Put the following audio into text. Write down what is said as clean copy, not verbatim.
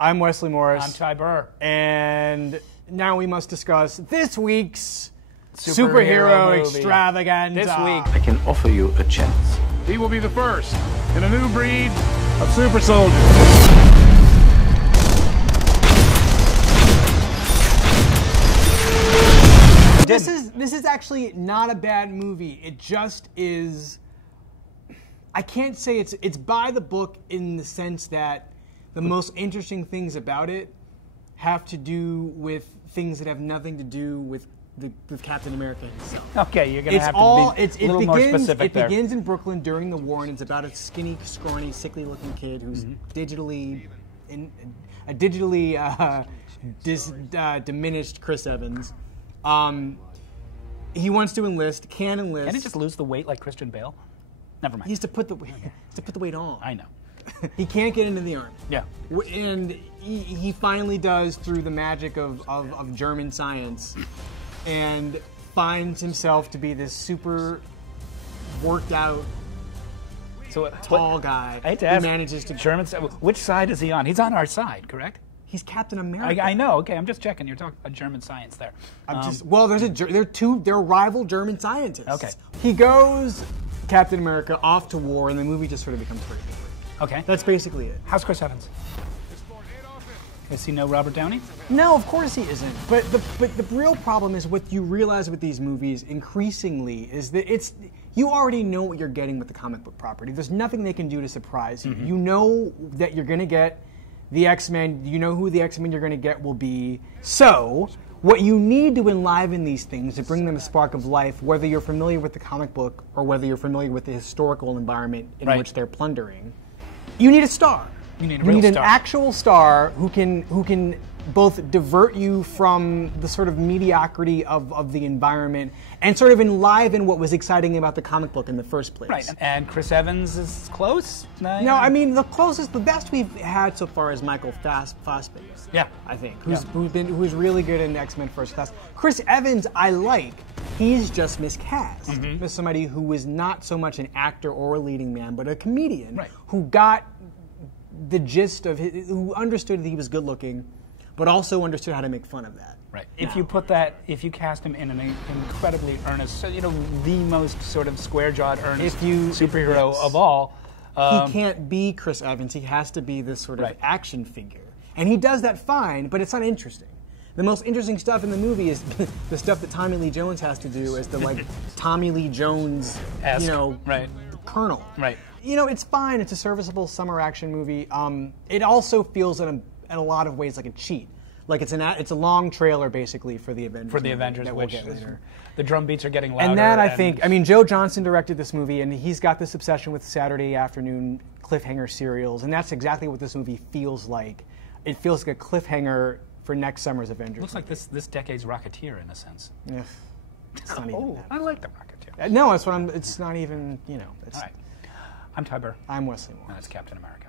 I'm Wesley Morris. I'm Ty Burr. And now we must discuss this week's superhero extravaganza. This week, I can offer you a chance. He will be the first in a new breed of super soldiers. This is actually not a bad movie. It just is. I can't say it's by the book in the sense that the most interesting things about it have to do with things that have nothing to do with Captain America himself. Okay, you're going to have to be a little more specific there. It begins in Brooklyn during the war, and it's about a skinny, scrawny, sickly-looking kid who's digitally diminished Chris Evans. He wants to enlist, can't enlist. Can he just lose the weight like Christian Bale? Never mind. He has to put the weight on. I know. He can't get into the army. Yeah. And he finally does through the magic of German science, and finds himself to be this super worked out tall guy I hate to ask, who manages to German. Which side is he on? He's on our side, correct? He's Captain America. I know. Okay, I'm just checking. You're talking about German science there. They're rival German scientists. Okay. He goes Captain America off to war, and the movie just sort of becomes pretty different. Okay. That's basically it. How's Chris Evans? Is he no Robert Downey? No, of course he isn't. But the real problem is what you realize with these movies increasingly is that you already know what you're getting with the comic book property. There's nothing they can do to surprise you. Mm-hmm. You know that you're going to get the X-Men. You know who the X-Men you're going to get will be. So what you need to enliven these things, to bring them a spark of life, whether you're familiar with the comic book or whether you're familiar with the historical environment in which they're plundering, you need a star. You need an actual star who can both divert you from the sort of mediocrity of the environment and sort of enliven what was exciting about the comic book in the first place. Right. And Chris Evans is close? No, I mean the best we've had so far is Michael Fassbender. Yeah, I think who's really good in X-Men First Class. Chris Evans, I like. He's just miscast as somebody who was not so much an actor or a leading man, but a comedian who got the gist of who understood that he was good looking, but also understood how to make fun of that. Right. If you cast him in an incredibly earnest, the most sort of square-jawed, earnest superhero of all, he can't be Chris Evans. He has to be this sort of action figure, and he does that fine, but it's not interesting. The most interesting stuff in the movie is the stuff that Tommy Lee Jones has to do as the Tommy Lee Jones, colonel. Right. It's fine. It's a serviceable summer action movie. It also feels in a lot of ways like a cheat. Like it's a long trailer basically for the Avengers. For the Avengers, that which we'll get later. The drum beats are getting louder. And that I mean, Joe Johnston directed this movie, and he's got this obsession with Saturday afternoon cliffhanger serials, and that's exactly what this movie feels like. It feels like a cliffhanger for next summer's Avengers. Looks like this decade's Rocketeer in a sense. Yeah. It's not even that. I like the Rocketeer. No, it's not even, All right. I'm Ty Burr. I'm Wesley Morris. And that's Captain America.